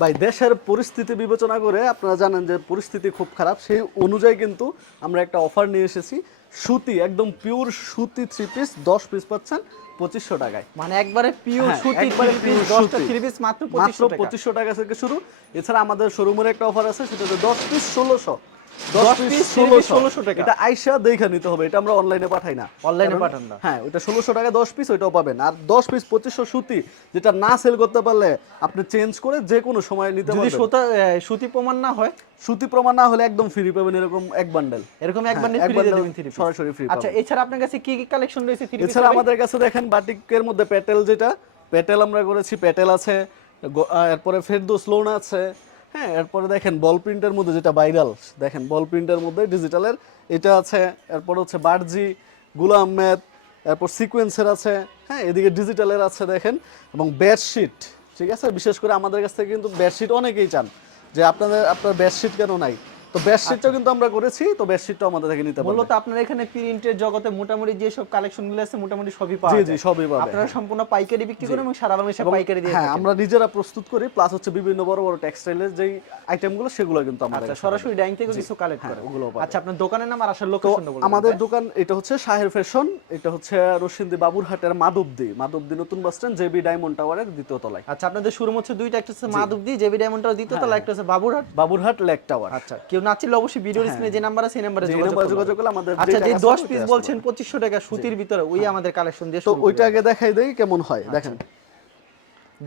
ভাই দেশের পরিস্থিতি বিবেচনা করে আপনারা জানেন যে পরিস্থিতি খুব খারাপ, সেই অনুযায়ী কিন্তু আমরা একটা অফার নিয়ে এসেছি। সুতি, একদম পিওর সুতি 3 পিস 10 পিস পাচ্ছেন 2500 টাকায়। মানে একবারে পিওর হ্যাঁ, সুতি একবারে 3 পিস পিওর 10টা সুতি 3 পিস মাত্র মাত্র 2500 টাকা। 2500 টাকা থেকে শুরু। এছাড়া আমাদের শোরুমের একটা অফার আছে, সেটা হচ্ছে 10 পিস 1600। 10 10 পিস পিস 3 পিস 1600 1600 টাকা। এটা আইসা দেখে নিতে হবে, এটা আমরা অনলাইনে পাঠাই না। অনলাইনে কারণ- পাঠান না। হ্যাঁ, ওটা 1600 টাকা 10 পিস, ওইটাও পাবেন। আর 10 পিস 2500 সুতি, যেটা না সেল করতে পারলে আপনি চেঞ্জ করে যে কোনো সময় নিতে যদি পারবেন। সুতি প্রমাণ না হয়, সুতি প্রমাণ না হলে একদম ফ্রি পাবেন, এরকম এক বান্ডেল। এরকম এক হ্যাঁ, বান্ডেল এক ফ্রি দিয়ে bundle দিবেন 3 পিস। সরাসরি ফ্রি আচ্ছা, পাবেন। এছাড়া আপনার কাছে কি কি কালেকশন রয়েছে 3 পিস? এছাড়া আমাদের কাছে দেখেন বাটিকের মধ্যে প্যাটেল, যেটা প্যাটেল আমরা করেছি, প্যাটেল আছে, এরপরে ফেরদৌস লোন আছে। হ্যাঁ, এরপরে দেখেন বল প্রিন্টের মধ্যে যেটা ভাইরাল, দেখেন বল প্রিন্টের মধ্যে ডিজিটালের এটা আছে। এরপর হচ্ছে বার্জি, গুলাম আহমেদ, এরপর সিকোয়েন্সের আছে। হ্যাঁ, এদিকে ডিজিটালের আছে দেখেন, এবং বেডশিট। ঠিক আছে, বিশেষ করে আমাদের কাছ থেকে কিন্তু বেডশিট অনেকেই চান যে আপনার বেডশিট কেন নাই, তো বেডশিটটাও কিন্তু আমরা করেছি, তো বেডশিটটাও আমাদের থেকে নিতে পারবেন। মূলত আপনার এখানে প্রিন্টের জগতে মোটামুটি যে সব কালেকশনগুলো আছে মোটামুটি সবই পাওয়া জি যায়। জি, সবই পাবে। আপনারা সম্পূর্ণ পাইকারি বিক্রি করেন এবং সারা বাংলাদেশে পাইকারি দিয়ে হ্যাঁ, থাকেন। আমরা নিজেরা প্রস্তুত করি, প্লাস হচ্ছে বিভিন্ন বড় বড় টেক্সটাইলের যেই আইটেমগুলো সেগুলো কিন্তু আমাদের আচ্ছা, কাছে সরাসরি পাবেন। ডাইনিং থেকে জি, কিছু কালেক্ট হ্যাঁ, করেন। ওগুলোও পাবেন। আচ্ছা, আপনার দোকানের নাম আর আসার তো লোকেশনটা বলুন। আমাদের দোকান এটা হচ্ছে শাহের ফ্যাশন, এটা হচ্ছে রশিন্দি বাবুরহাটের মাধবদী নতুন বাস স্ট্যান্ড, জেবি ডায়মন্ড টাওয়ারের দ্বিতীয় তলায়। আচ্ছা, আপনাদের শোরুম হচ্ছে দুইটা, একটা হচ্ছে মাধবদী জেবি ডায়মন্ডটার দ্বিতীয় তলা, একটা হচ্ছে বাবুরহাট। Baburhat lake tower. আচ্ছা, কেউ না চিনলে অবশ্যই ভিডিওর স্ক্রিনে যে নাম্বার আছে সেই নাম্বারে যে নাম্বারে যোগাযোগ করলে আমাদের আচ্ছা, যেটা যে আছে 10 ওইটা পিস আসতে বলছেন পারে। 2500 টাকা সুতির ভিতরে, ওই আমাদের কালেকশন দিয়ে তো শুরু ওইটা করি আগে দেখাই দেই কেমন হয়, দেখেন।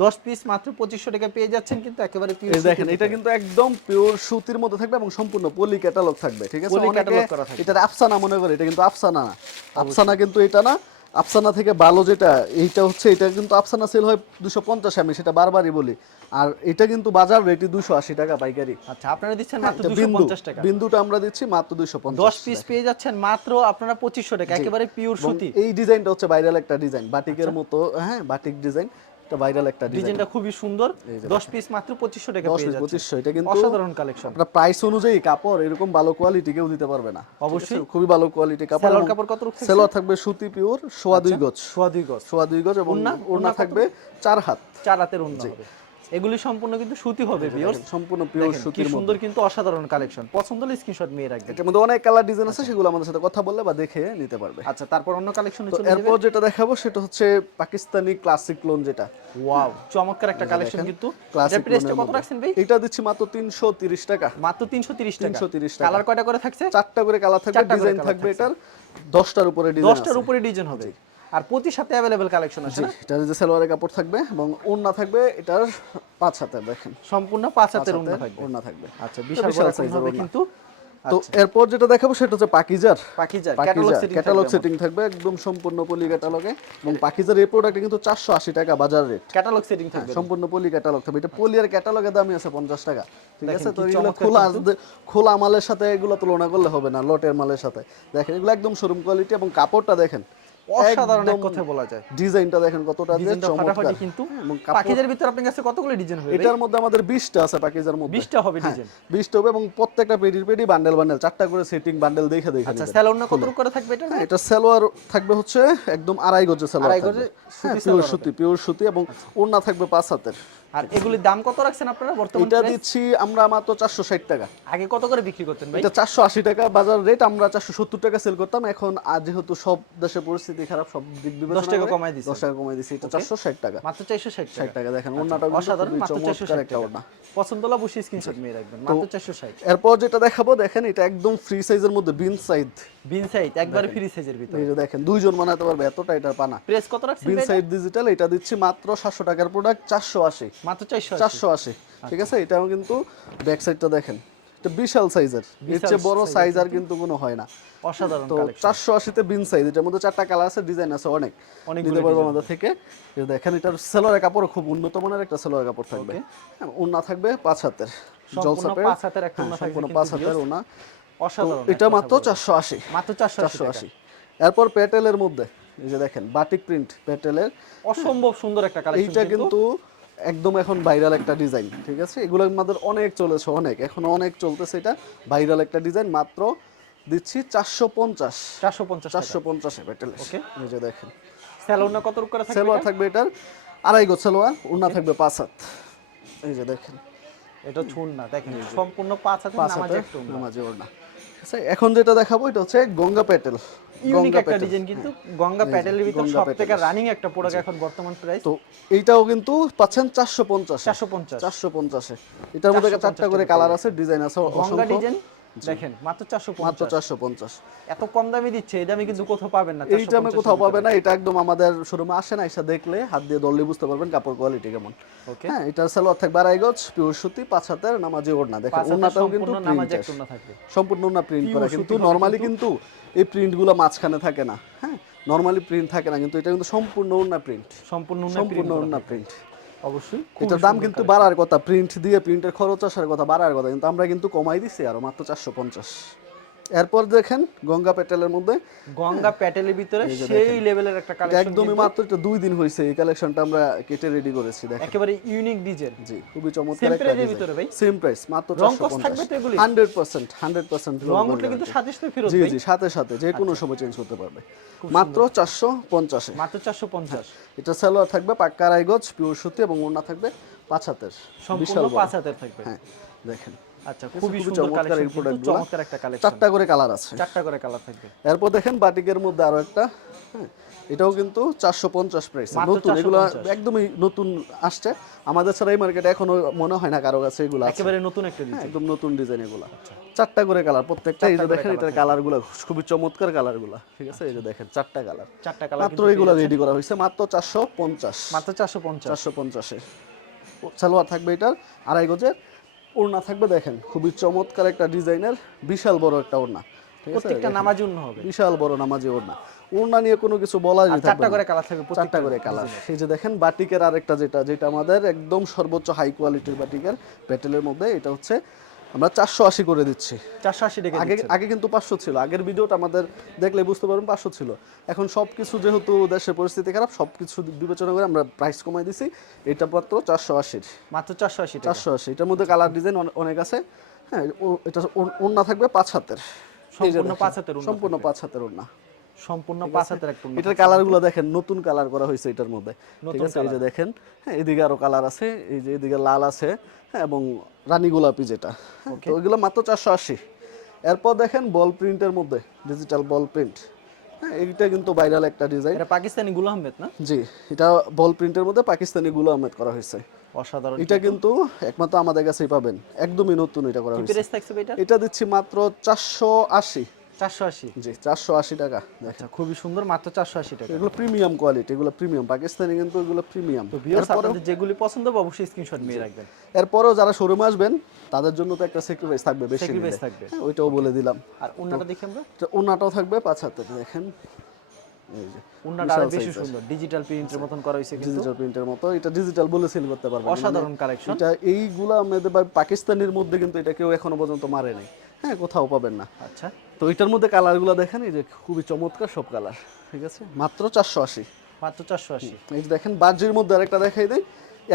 10 পিস মাত্র 2500 টাকা পেয়ে যাচ্ছেন, কিন্তু একেবারে পিওর এই দেখেন, এটা কিন্তু একদম পিওর সুতির মধ্যে থাকবে এবং সম্পূর্ণ পলি ক্যাটালগ থাকবে। ঠিক আছে, পলি অনেকে ক্যাটালগ করা থাকবে। এটা আফসানা মনে করে, এটা কিন্তু আফসানা না। আফসানা কিন্তু এটা না। আফসানা থেকে ভালো যেটা, এইটা হচ্ছে, এটা কিন্তু আফসানা সেল হয় 250, আমি সেটা বারবারই বলি। আর এটা কিন্তু বাজার রেটই 280 টাকা পাইকারি। আচ্ছা, আপনারা দিচ্ছেন মাত্র এটা বিন্দু, 250 টাকা। বিন্দুটা আমরা দিচ্ছি মাত্র 250। 10 পিস পেয়ে যাচ্ছেন মাত্র আপনারা 2500 টাকা, একেবারে পিওর এবং সুতি। এই ডিজাইনটা হচ্ছে ভাইরাল একটা ডিজাইন, বাটিকের মতো। হ্যাঁ, বাটিক ডিজাইন, এটা ভাইরাল একটা ডিজাইন। ডিজাইনটা খুবই সুন্দর। 10 পিস মাত্র 2500 টাকা 10 পেয়ে পিস যাচ্ছেন। 2500, এটা কিন্তু অসাধারণ কালেকশন। আপনার প্রাইস অনুযায়ী কাপড় এরকম ভালো কোয়ালিটি কেউ দিতে পারবে না। অবশ্যই। ঠিক আছে? খুবই ভালো কোয়ালিটি কাপড়। সালোয়ার এবং কাপড় কত রূপ থাকছে? সালোয়ার থাকবে সুতি পিওর, সোয়া 2 গজ। সোয়া 2 গজ। সোয়া 2 গজ, এবং ওড়না? ওড়না ওড়না থাকবে 4 হাত। 4 হাতের ওড়না হবে। এগুলি সম্পূর্ণ কিন্তু সুতি হবে ভিউয়ার্স। সম্পূর্ণ পিওর কি সুতির সুন্দর মধ্যে। কিন্তু অসাধারণ কালেকশন। পছন্দ হলে স্ক্রিনশট নিয়ে রাখবেন। এটার মধ্যে অনেক কালার ডিজাইন আছে, সেগুলো আমাদের সাথে কথা বললে বা দেখে নিতে পারবে। আচ্ছা, তারপর অন্য কালেকশনে তো চলে যাবেন। এরপর যেটা দেখাবো সেটা হচ্ছে পাকিস্তানি ক্লাসিক লোন, যেটা ওয়াও, চমৎকার একটা কালেকশন কিন্তু। এটা ক্লাসিক প্রাইসটা কত রাখছেন ভাই? এটা দিচ্ছি মাত্র 330 টাকা। মাত্র 330 টাকা। 330 টাকা। কালার কয়টা করে থাকছে? 4টা করে কালার থাকবে, 4টা করে ডিজাইন colour থাকবে থাকছে। এটার 10টার উপরে ডিজাইন আছে। 10টার উপরে ডিজাইন হবে। আর প্রতি সাথে अवेलेबल কালেকশন আছে না? এটার যে সালোয়ারের কাপড় থাকবে এবং ওড়না থাকবে এটার 5 হাতের, দেখেন সম্পূর্ণ 5 হাতের ওড়না হাতের থাকবে। ওড়না থাকবে। আচ্ছা, বিশাল বিশাল বড় size হবে এর ওড়না। কিন্তু। তো এরপর যেটা দেখাবো সেটা হচ্ছে পাকিজার। পাকিজার ক্যাটালগ সেটিং ক্যাটালগ সেটিং থাকবে একদম সম্পূর্ণ পলি ক্যাটালগে, এবং পাকিজার এই প্রোডাক্টে কিন্তু 480 টাকা বাজার রেট। ক্যাটালগ সেটিং থাকবে। সম্পূর্ণ পলি ক্যাটালগ থাকবে। এটা পলি আর ক্যাটালগের দামই আছে 50 টাকা। ঠিক আছে, তো কি এগুলো খোলা মালের সাথে এগুলো তুলনা করলে হবে না, লটের মালের সাথে। দেখেন এগুলো একদম শোরুম কোয়ালিটি, এবং কাপড়টা দেখেন অসাধারণ এক কথা বলা যায়। ডিজাইনটা দেখেন কতটা ডিজাইনটা চমৎকার ফাটাফাটি কিন্তু। এবং কাপড়- পাকিজার ভিতর আপনার কাছে কতগুলো ডিজাইন হবে? এটার মধ্যে আমাদের 20টা আছে পাকিজার মধ্যে। 20টা হবে হ্যাঁ, ডিজাইন। 20টা হবে, এবং প্রত্যেকটা পেডি বান্ডেল 4টা করে সেটিং বান্ডেল দেখে আচ্ছা, নিবেন। স্যালোন কত রূপ করে থাকবে এটা? হ্যাঁ, এটা সালোয়ার থাকবে হচ্ছে একদম 2.5 গজের সালোয়ার 2.5 থাকবে। গজের হ্যাঁ, সুতি পিওর সুতি, এবং ওড়না থাকবে 5 হাতের। আর এগুলির দাম কত রাখছেন আপনারা বর্তমানে? এটা দিচ্ছি আমরা মাত্র 460 টাকা। আগে কত করে বিক্রি করতেন ভাই? এটা 480 টাকা বাজার রেট, আমরা 470 টাকা সেল করতাম। এখন আজ যেহেতু সব দেশের পরিস্থিতি খারাপ, সব দিক বিবেচনা 10 টাকা করে কমায় দিছেন। 10 টাকা কমাই দিছি, এটা 460 টাকা। মাত্র 460 60 টাকা দেখেন, ওড়নাটা অসাধারণ, মাত্র চমৎকার 460 একটা টাকা। ওড়না। পছন্দ হলে অবশ্যই স্ক্রিনশট নিয়ে রাখবেন। মাত্র 460। এরপর যেটা দেখাবো, দেখেন এটা একদম ফ্রি সাইজের মধ্যে বিন সাইজ। বিন সাইজ একবারে ফ্রি সাইজের ভিতর। এই যে দেখেন, দুইজন বানাতে পারবে, এতটা এটা পানা। প্রেস কত রাখছেন বিন ভাই? সাইড ডিজিটাল, এটা দিচ্ছি মাত্র 700 টাকার প্রোডাক্ট 480। মাত্র 480। 480, ঠিক আছে। এটাও কিন্তু ব্যাক সাইডটা দেখেন, এটা বিশাল সাইজের, এর চেয়ে বড় সাইজ আর কিন্তু কোনো হয় না। অসাধারণ তো কালেকশন। 480 তে বিন সাইজ, এটার মধ্যে 4টা কালার আছে, ডিজাইন আছে অনেক, নিতে পারবো আমাদের থেকে। এই দেখেন, এটার সেলোয়ারের কাপড় খুব উন্নত মানের একটা সেলোয়ারের কাপড় থাকবে। হ্যাঁ, ওড়না থাকবে 5 হাতের, সম্পূর্ণ জলসাপের 5 হাতের একটা ওড়না থাকবে সম্পূর্ণ কিন্তু 5 হাতের ওড়না। অসাধারণ। এটা মাত্র 480। মাত্র 480 টাকা। এরপর প্যাটেলের মধ্যে এই যে দেখেন বাটিক প্রিন্ট প্যাটেলের, অসম্ভব সুন্দর একটা কালেকশন। এইটা কিন্তু একদম এখন ভাইরাল একটা ডিজাইন। ঠিক আছে, এগুলো আমাদের অনেক চলেছে, এখনো অনেক চলতেছে। এটা ভাইরাল একটা ডিজাইন, মাত্র দিচ্ছি 450। 450 প্যাটেলের। ওকে, এই যে দেখেন, স্যালোনা কত রূপ করে থাকবে? সালোয়ার থাকবে এটার 2.5 গজ সালোয়ার, ওড়না থাকবে 5 হাত। এই যে দেখেন, এটা ছুন না, দেখেন সম্পূর্ণ 5 হাতের 5 নামাজি হাতের একটা ওড়না। নামাজি ওড়না। আচ্ছা, এখন যেটা দেখাবো এটা হচ্ছে গঙ্গা প্যাটেল। ইউনিক গঙ্গা একটা প্যাটেল, ডিজাইন কিন্তু গঙ্গা এই যে, প্যাটেলের ভিতর গঙ্গা সবথেকে প্যাটেল। রানিং একটা প্রোডাক্ট এখন বর্তমান প্রাইস তো এইটাও কিন্তু পাচ্ছেন 450 450 450 এটার মধ্যে 450 চারটা করে টাকা কালার পেয়ে আছে, ডিজাইন আছে গঙ্গা অসংখ্য। ডিজাইন দেখেন মাত্র মাত্র 450। 450। এত কম দামে দিচ্ছে, এই দামে কিন্তু কোথাও পাবেন না। এই দামে কোথাও পাবে না, এটা একদম আমাদের শোরুমে আসে না, এসে দেখলে হাত দিয়ে ধরলে বুঝতে পারবেন কাপড় কোয়ালিটি কেমন। ওকে, হ্যাঁ, এটা সালোয়ার থাকবে আড়াই গজ, পিওর সুতি, 5 হাতের নামাজি ওড়না। দেখেন ওড়নাটাও কিন্তু নামাজি প্রিন্ট, একটা ওড়না থাকবে, সম্পূর্ণ ওড়না প্রিন্ট করা। Pure কিন্তু সুতি হবে নরমালি কিন্তু এই প্রিন্টগুলো মাঝখানে থাকে না। হ্যাঁ, নরমালি প্রিন্ট থাকে না, কিন্তু এটা কিন্তু সম্পূর্ণ ওড়না প্রিন্ট, সম্পূর্ণ সম্পূর্ণ ওড়না প্রিন্ট। অবশ্যই এটার দাম কিন্তু বাড়ার কথা, প্রিন্ট দিয়ে প্রিন্টের খরচ আসার কথা, বাড়ার কথা, কিন্তু আমরা কিন্তু কমাই দিছি আরো মাত্র 450। এরপর দেখেন গঙ্গা প্যাটেলের মধ্যে, গঙ্গা প্যাটেলের ভিতরে এই যে সেই দেখেন। লেভেলের একটা এটা কালেকশন, একদমই মাত্র এটা 2 দিন হয়েছে এই কালেকশনটা আমরা কেটে রেডি করেছি। দেখেন একেবারে ইউনিক ডিজাইন। জি, খুবই চমৎকার সেম একটা প্রাইসের ভিতরে ভাই, সেম প্রাইস মাত্র রং কস থাকবে 450। তো এগুলি 100% 100% রং উঠলে কিন্তু সাথে সাথে ফেরত জি ভাই। জি, সাথে সাথে যে কোনো সময় চেঞ্জ করতে পারবে। মাত্র 450 এ। মাত্র 450 এটা সালোয়ার থাকবে পাক্কা আড়াই গজ, পিওর সুতি, এবং ওড়না থাকবে 5 হাতের, সম্পূর্ণ 5 হাতের থাকবে। হ্যাঁ দেখেন, আচ্ছা, খুবই সুন্দর চমৎকার কালেকশন, এই প্রোডাক্টগুলো। চমৎকার একটা কালেকশন। 4টা করে কালার আছে, 4টা করে কালার থাকবে। এরপর দেখেন বাটিকের মধ্যে আরো একটা, হ্যাঁ এটাও কিন্তু 450 প্রাইস, মাত্র নতুন, এগুলো 450 একদমই নতুন আসছে আমাদের ছাড়া এই মার্কেটে, এখনো মনে হয় না কারো কাছে এগুলো আছে। একেবারে নতুন একটা হ্যাঁ, ডিজাইন। একদম নতুন ডিজাইন এগুলো। 4টা করে কালার প্রত্যেকটা, এই যে দেখেন এটার কালারগুলো খুবই চমৎকার কালারগুলো, ঠিক আছে, এই যে দেখেন 4টা কালার, 4টা কালার মাত্র এগুলো রেডি করা হয়েছে মাত্র 450। মাত্র 450। 450 এ সালোয়ার থাকবে এটার আড়াই গজের, ওড়না থাকবে দেখেন খুবই চমৎকার একটা ডিজাইনের, বিশাল বড় একটা ওড়না, ঠিক আছে, প্রত্যেকটা নামাজি ওড়না হবে, বিশাল বড় নামাজি ওড়না। ওড়না নিয়ে কোনো কিছু বলারই থাকবে 4টা না। করে কালার থাকবে, 4টা করে কালার। এই যে দেখেন বাটিকের আরেকটা, যেটা আমাদের একদম সর্বোচ্চ হাই কোয়ালিটির বাটিকের প্যাটেলের মধ্যে, এটা হচ্ছে আমরা 480 করে দিচ্ছি। 480 টাকা আগে আগে কিন্তু 500 ছিল, আগের ভিডিওটা আমাদের দেখলে বুঝতে পারবেন 500 ছিল। এখন সবকিছু যেহেতু দেশের পরিস্থিতি খারাপ, সবকিছু বিবেচনা করে আমরা প্রাইস কমাই দিছি, এটা মাত্র 480। মাত্র 480 টাকা। 480, এটার মধ্যে কালার ডিজাইন অনেক আছে। হ্যাঁ, এটা ওড়না থাকবে 5 হাতের, সম্পূর্ণ 5 হাতের ওড়না, সম্পূর্ণ 5 হাতের ওড়না। সম্পূর্ণ 5 হাতের একটা ওড়না। এটার কালারগুলো দেখেন, নতুন কালার করা হয়েছে এটার মধ্যে, ঠিক আছে, এই যে দেখেন। হ্যাঁ, এদিকে আরো কালার আছে, এই যে এদিকে লাল আছে, হ্যাঁ, এবং রানী গোলাপি যেটা, তো ওইগুলো মাত্র 480। এরপর দেখেন বল প্রিন্টের মধ্যে, ডিজিটাল বল প্রিন্ট। হ্যাঁ, এইটা কিন্তু ভাইরাল একটা ডিজাইন। এটা পাকিস্তানি গুল আহমেদ না? জি, এটা বল প্রিন্টের মধ্যে পাকিস্তানি গুলো আহমেদ করা হয়েছে। অসাধারণ। এটা কিন্তু একমাত্র আমাদের কাছেই পাবেন, একদমই নতুন এটা করা হয়েছে। প্রাইস থাকছে এটা? এটা দিচ্ছি মাত্র 480। 480, জি 480 টাকা। আচ্ছা, খুবই সুন্দর, মাত্র 480 টাকা। এগুলো প্রিমিয়াম কোয়ালিটি, এগুলো প্রিমিয়াম পাকিস্তানি, কিন্তু এগুলো প্রিমিয়াম। তো ভিউয়ার্স, আপনাদের যেগুলি পছন্দ হবে অবশ্যই স্ক্রিনশট নিয়ে রাখবেন। এরপরও যারা শোরুমে আসবেন তাদের জন্য তো একটা স্যাক্রিফাইস থাকবে, বেশি Sacrifice নিলে। থাকবে। হ্যাঁ, ওইটাও বলে দিলাম। আর ওন্নাটা দেখি আমরা, ওড়নাটাও থাকবে 5 হাতে, দেখেন এই যে ওন্নাটা আরো বেশি সুন্দর, ডিজিটাল প্রিন্টের মতন করা হয়েছে কিন্তু, ডিজিটাল প্রিন্টের মতো। এটা ডিজিটাল বলে সেল করতে পারবেন, অসাধারণ কালেকশন। এটা এইগুলা আমাদের পাকিস্তানের মধ্যে কিন্তু এটা কেউ এখনো পর্যন্ত মারে নাই, হ্যাঁ, কোথাও পাবেন না। আচ্ছা, তো এটার মধ্যে কালারগুলো দেখেন, এই যে খুবই চমৎকার সব কালার, ঠিক আছে, মাত্র 480। মাত্র 480। এই যে দেখেন বার্জির মধ্যে আরেকটা দেখাই দেই,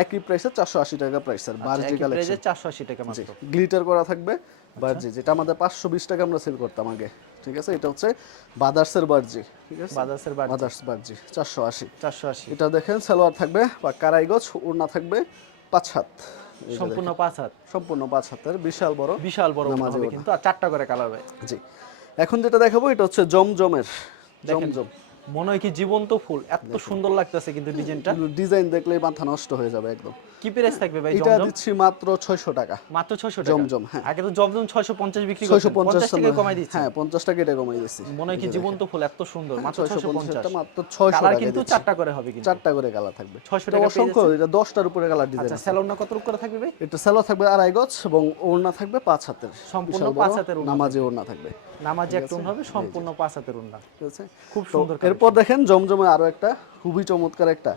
একই প্রাইসে 480 টাকা প্রাইসের বার্জি একই কালেকশন। প্রাইসে 480 টাকা মাত্র। গ্লিটার করা থাকবে বার্জি, যেটা আমাদের 520 টাকা আমরা সেল করতাম আগে, ঠিক আছে। এটা হচ্ছে বাদার্সের বার্জি, ঠিক আছে, বাজাজের বাজাজ বাদার্স বার্জি 480। 480, এটা দেখেন সালোয়ার থাকবে বা কারাই গজ, ওড়না থাকবে 5 হাত, এই যে সম্পূর্ণ দেখেন, 5 হাত, সম্পূর্ণ 5 হাতের বিশাল বড় বিশাল বড় ওন্না নামাজি হবে ওড়না। কিন্তু, আর 4টা করে কালার হবে। জি, এখন যেটা দেখাবো এটা হচ্ছে জমজমের, দেখেন, জমজম মনে হয় কি জীবন্ত ফুল, এত সুন্দর লাগতেছে কিন্তু ডিজাইনটা। ডিজাইন দেখলেই মাথা নষ্ট হয়ে যাবে একদম। কি প্রাইস থাকবে ভাই এটা জমজম? দিচ্ছি মাত্র 600 টাকা। মাত্র 600 টাকা। জমজম, হ্যাঁ। আগে তো জমজম 650 বিক্রি করতেন, 50 টাকা কমাই দিচ্ছে। হ্যাঁ, 50 টাকা এটা কমাই দিচ্ছি। মনে হয় কি জীবন্ত ফুল এত সুন্দর, মাত্র 650। মাত্র 600 কালার টাকা কিন্তু দিচ্ছি। 4টা করে হবে কিন্তু, 4টা করে কালার থাকবে, 600 এটা টাকা পেয়ে অসংখ্য, এটা 10টার উপরে কালার ডিজাইন আচ্ছা, আছে। স্যালোনা কত করে থাকবে ভাই? এটা সালোয়ার থাকবে আড়াই গজ, এবং ওড়না থাকবে 5 হাতের, সম্পূর্ণ বিশাল 5 বড় হাতের ওড়না নামাজি ওড়না থাকবে, নামাজি একটা ওন্না হবে, সম্পূর্ণ 5 হাতের ওন্না, ঠিক আছে। খুব তো সুন্দর। এরপর দেখেন জমজমে আরো একটা খুবই চমৎকার একটা,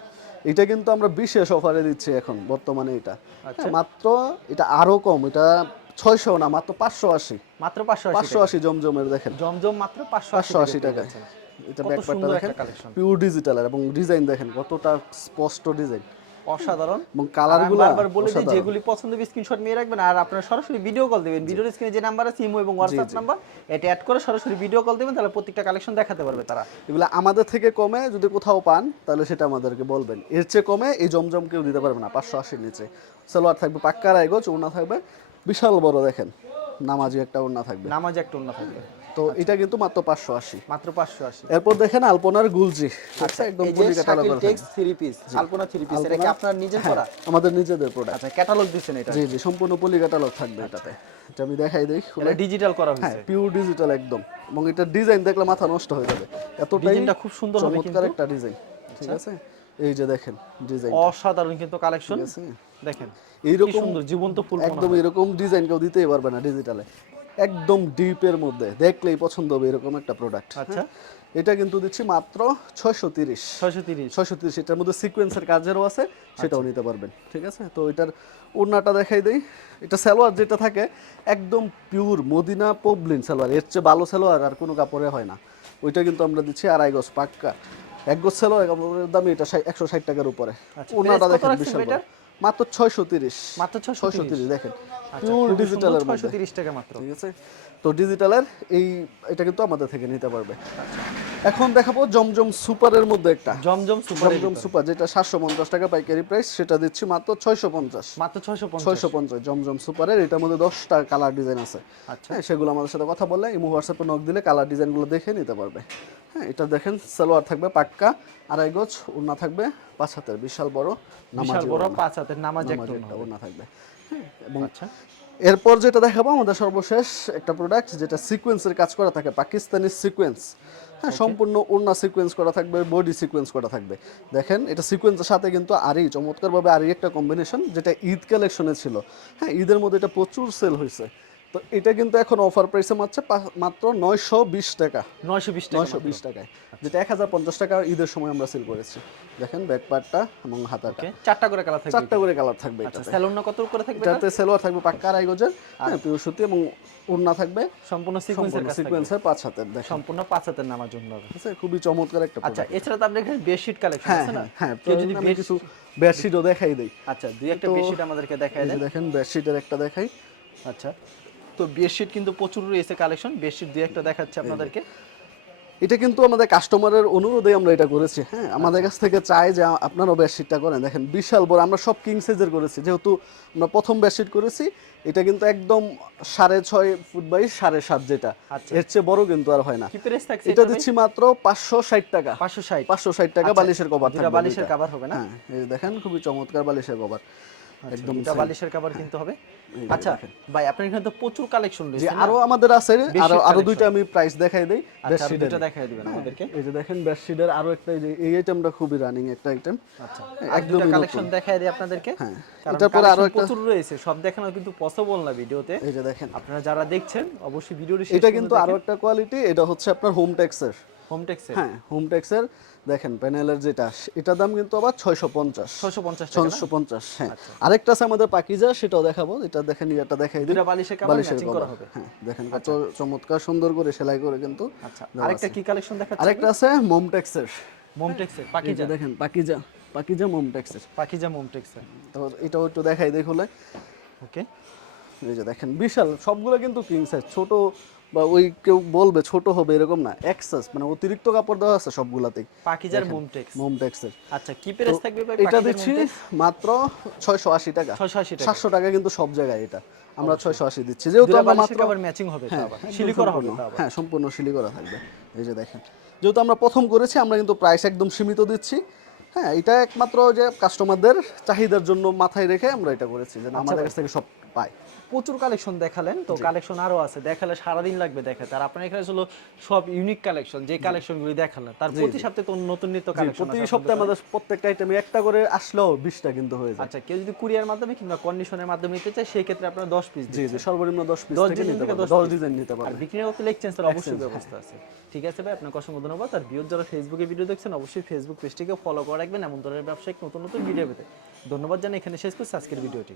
এটা কিন্তু আমরা বিশেষ অফারে দিচ্ছি এখন বর্তমানে। এটা আচ্ছা, মাত্র, এটা আরো কম, এটা 600 না, মাত্র 580। মাত্র 580 টাকা। 580 জমজমের দেখেন, জমজম মাত্র 580 টাকা। এটা কত ব্যাকপ্যাকটা সুন্দর দেখেন, একটা কালেকশন, পিওর ডিজিটাল, এবং ডিজাইন দেখেন কতটা স্পষ্ট ডিজাইন, অসাধারণ। এবং আর কালারগুলো আমি বারবার বলে দিই, যেগুলি পছন্দ হবে স্ক্রিনশট নিয়ে রাখবেন, আর আপনারা সরাসরি ভিডিও কল দিবেন। ভিডিওর স্ক্রিনে যে নাম্বার আছে ইমো এবং হোয়াটসঅ্যাপ নাম্বার, এটা অ্যাড করে সরাসরি ভিডিও কল দিবেন, তাহলে প্রত্যেকটা কালেকশন দেখাতে পারবে তারা। এগুলো আমাদের থেকে কমে যদি কোথাও পান তাহলে সেটা আমাদেরকে বলবেন। এর চেয়ে কমে এই জমজম কেউ দিতে পারবে না 580 নিচে। সালোয়ার থাকবে পাক্কা আড়াই গজ, ওড়না থাকবে বিশাল বড়, দেখেন নামাজি একটা ওড়না থাকবে। নামাজ একটা অন্য থাকবে। তো এটা কিন্তু মাত্র 580। মাত্র 580। এরপর দেখেন আলপনার গুলজি, আচ্ছা, একদম এই যে পলি ক্যাটালগ শাকিল টেক্স 3 পিস, আলপনা 3 পিস, এটা কি আপনার নিজের করা? আমাদের নিজেদের প্রোডাক্ট। আচ্ছা, ক্যাটালগ দিবেন এটা? জি জি, সম্পূর্ণ পলি ক্যাটালগ থাকবে এটাতে। এটা আমি দেখাই দেই, এটা ডিজিটাল করা হ্যাঁ হয়েছে। পিওর ডিজিটাল একদম, এবং এটা ডিজাইন দেখলে মাথা নষ্ট হয়ে যাবে, এতটাই ডিজাইনটা খুব সুন্দর হবে চমৎকার কিন্তু। একটা ডিজাইন, ঠিক আছে? এই যে দেখেন ডিজাইন, অসাধারণ কিন্তু কালেকশন, ঠিক আছে? দেখেন কি এইরকম সুন্দর জীবন্ত ফুল মনে একদম হয়। এরকম ডিজাইন কেউ দিতেই পারবে না ডিজিটালে, একদম ডিপের মধ্যে দেখলেই পছন্দ হবে এরকম একটা প্রোডাক্ট। আচ্ছা, এটা কিন্তু দিচ্ছি মাত্র 630। 630। 630, এটার মধ্যে সিকোয়েন্সের কাজেরও আছে, সেটাও নিতে পারবেন, ঠিক আছে? তো এটার ওড়নাটা দেখাই দেই। এটা সালোয়ার যেটা থাকে একদম পিওর মদিনা পবলিন সালোয়ার, এর চেয়ে ভালো সালোয়ার আর কোনো কাপড়ে হয় না। ওইটা কিন্তু আমরা দিচ্ছি আড়াই গজ পাক্কা, এক গজ সালোয়ার কাপড়ের দাম এটা 160 টাকার উপরে। ওড়নাটা দেখেন বিশাল বড়, মাত্র 630। মাত্র 630 দেখেন, আচ্ছা, পিওর খুবই ডিজিটালের সুন্দর, মধ্যে, 630 টাকা মাত্র। ঠিক আছে? তো ডিজিটালের এটা কিন্তু আমাদের থেকে নিতে পারবে। এখন দেখাবো জমজম সুপারের মধ্যে একটা, জমজম সুপার, জমজম সুপার যেটা 750 টাকা পাইকারি প্রাইস, সেটা দিচ্ছি মাত্র 650। মাত্র 650। 650 জমজম সুপারের, এটার মধ্যে 10টা কালার ডিজাইন আছে। আচ্ছা, হ্যাঁ, সেগুলো আমাদের সাথে কথা বললে ইমো হোয়াটসঅ্যাপে নক দিলে কালার ডিজাইনগুলো দেখে নিতে পারবে। হ্যাঁ, এটা দেখেন সালোয়ার থাকবে পাক্কা আড়াই গজ, ওড়না থাকবে 5 হাতের বিশাল বড় বিশাল নামাজি বড় ওড়না, 5 হাতের নামাজ একটা নামাজি একটা ওড়না থাকবে। হ্যাঁ, এবং আচ্ছা, এরপর যেটা দেখাবো আমাদের সর্বশেষ একটা প্রোডাক্ট, যেটা সিকোয়েন্সের কাজ করা থাকে, পাকিস্তানি সিকোয়েন্স। হ্যাঁ, সম্পূর্ণ ওড়না সিকোয়েন্স করা থাকবে, বডি সিকোয়েন্স করা থাকবে। দেখেন এটা সিকোয়েন্সের সাথে কিন্তু আরই চমৎকারভাবে আরই একটা কম্বিনেশন, যেটা ঈদ কালেকশনে ছিল। হ্যাঁ, ঈদের মধ্যে এটা প্রচুর সেল হয়েছে। তো এটা কিন্তু এখন অফার প্রাইসে মাত্র 920 টাকা। 920 টাকা। 920 টাকায়, যেটা 1050 টাকা ঈদের সময় আমরা সেল করেছি। দেখেন ব্যাক পার্টটা এবং হাতাটা, ওকে, 4টা করে কালার থাকবে। 4টা করে কালার থাকবে আচ্ছা, এটাতে। স্যালোন কত করে থাকবে এটা? এটাতে সালোয়ার থাকবে পাক্কা আড়াই গজের, হ্যাঁ পিওর সুতি, এবং ওড়না থাকবে সম্পূর্ণ সিকোয়েন্সের কাজ থাকবে। সিকোয়েন্সের 5 হাতের, দেখেন সম্পূর্ণ 5 হাতের নামাজ জন্য হবে। ঠিক আছে? খুবই চমৎকার একটা আচ্ছা, product। এছাড়া তো আপনাদের এখানে বেডশিট কালেকশন হ্যাঁ আছে না? হ্যাঁ, কেউ যদি আমি কিছু বেডশিটও দেখাই দেই। আচ্ছা, দুই একটা তো বেডশিট আমাদেরকে দেখায় এই যে দেন। দেখেন বেডশিটের একটা দেখাই। আচ্ছা, তো বেডশিট কিন্তু প্রচুর রয়েছে কালেকশন, বেডশিট দুই একটা দেখাচ্ছে আপনাদেরকে। এটা কিন্তু আমাদের কাস্টমারের অনুরোধে আমরা এটা করেছি। হ্যাঁ, আমাদের কাছ থেকে চাই যে আপনারাও বেডশিটটা করেন। দেখেন বিশাল বড়, আমরা সব কিং সাইজের করেছি, যেহেতু আমরা প্রথম বেডশিট করেছি। এটা কিন্তু একদম 6.5 ফুট বাই 7.5, যেটা আচ্ছা, এর চেয়ে বড় কিন্তু আর হয় না। কি প্রাইস থাকছে এটা দিচ্ছি মাত্র 560 টাকা। 560। 560 টাকা, আচ্ছা, বালিশের কভার দুটা থাকবে, বালিশের দুইটা। কভার হবে না? হ্যাঁ, এই দেখেন খুবই চমৎকার বালিশের কভার, একদম দুটা বালিশের কভার কিনতে হবে। এই আচ্ছা দেখেন। ভাই, আপনার এখানে তো প্রচুর কালেকশন যে রয়েছে না? আরো আমাদের আছে, আরো আরো collection। দুইটা আমি প্রাইস দেখাই দেই আচ্ছা, আরো বেডশিটের। দুটো দেখায় দিবেন আমাদেরকে। এই যে দেখেন বেডশিটের আরো একটা, এই আইটেমটা খুবই রানিং একটা আইটেম। আচ্ছা, একদম দুটো কালেকশন দেখায় দিই আপনাদেরকে। হ্যাঁ, কারণ এটার পরে আরো collection একটা, প্রচুর রয়েছে, সব দেখানো কিন্তু পসিবল না ভিডিওতে। এই যে দেখেন আপনারা যারা দেখছেন অবশ্যই ভিডিওটি এটা কিন্তু আরো একটা কোয়ালিটি, এটা হচ্ছে আপনার হোম টেক্সের। হোম টেক্সে হ্যাঁ, হোম টেক্সের দেখেন প্যানেলের যেটা, এটার দাম কিন্তু আবার 650। 650 টাকা না? 650, হ্যাঁ। আরেকটা আছে আমাদের পাকিজা, সেটাও দেখাবো। এটা দেখেন, এটা দেখাই দিই। দুটা বালিশের কভার ম্যাচিং করা হবে। হ্যাঁ, দেখেন কত চমৎকার সুন্দর করে সেলাই করে কিন্তু। আচ্ছা, আরেকটা কি কালেকশন দেখাচ্ছেন? আরেকটা আছে মোমটেক্সের। মোমটেক্সের এই পাকিজা। যে দেখেন পাকিজা মোমটেক্সের। পাকিজা মোমটেক্সের। তো এটাও একটু দেখাই দেই খুলে। ওকে, এই যে দেখেন বিশাল, সবগুলো কিন্তু কিং সাইজ, ছোট বা ওই কেউ বলবে ছোট হবে এরকম না, এক্সেস মানে অতিরিক্ত কাপড় দেওয়া আছে সবগুলাতেই। পাকিজার মোমটেক্স। মোমটেক্সের আচ্ছা, কি প্রাইস থাকবে ভাই? এটা দিচ্ছি মাত্র 680 টাকা। 680 টাকা। 700 টাকা কিন্তু সব জায়গায় এটা আমরা 680 দিচ্ছি, যেহেতু দুটা আমরা বালিশের মাত্র, কভার ম্যাচিং হবে তো হ্যাঁ আবার একদম সিলি করা হবে সম্পূর্ণ, তো আবার। হ্যাঁ সম্পূর্ণ সিলি করা থাকবে। এই যে দেখেন, যেহেতু আমরা প্রথম করেছি, আমরা কিন্তু প্রাইস একদম সীমিত দিচ্ছি। হ্যাঁ, এটা একমাত্র যে কাস্টমারদের চাহিদার জন্য মাথায় রেখে আমরা এটা করেছি, যেন আমাদের কাছ থেকে সব পায়। প্রচুর কালেকশন দেখালেন, তো কালেকশন আরো আছে, দেখালে সারাদিন লাগবে দেখাতে। আর আপনার এখানে হলো সব ইউনিক কালেকশন, যে কালেকশনগুলি দেখালেন তার প্রতি সপ্তাহে তো নতুন নিত্য কালেকশন প্রতি সপ্তাহে আমাদের প্রত্যেকটা আইটেমে একটা করে আসলেও 20টা কিন্তু হয়ে যায়। আচ্ছা, কেউ যদি কুরিয়ার মাধ্যমে কিংবা কন্ডিশনের মাধ্যমে নিতে চায়, সেই ক্ষেত্রে আপনারা 10 পিস জি জি, সর্বনিম্ন 10 পিস 10 থেকে ডিজাইন নিতে থেকে পারবে, 10 10 ডিজাইন নিতে আর পারবে। বিক্রি করতে এক্সচেঞ্জের অবশ্যই ব্যবস্থা আছে। ঠিক আছে ভাই, আপনাকে অসংখ্য ধন্যবাদ। আর ভিউয়ার যারা ফেসবুকে ভিডিও দেখছেন, অবশ্যই ফেসবুক পেজটিকে ফলো করে রাখবেন এমন ধরনের ব্যবসায়িক নতুন নতুন ভিডিও পেতে। ধন্যবাদ জানাই, এখানে শেষ করছি আজকের ভিডিওটি।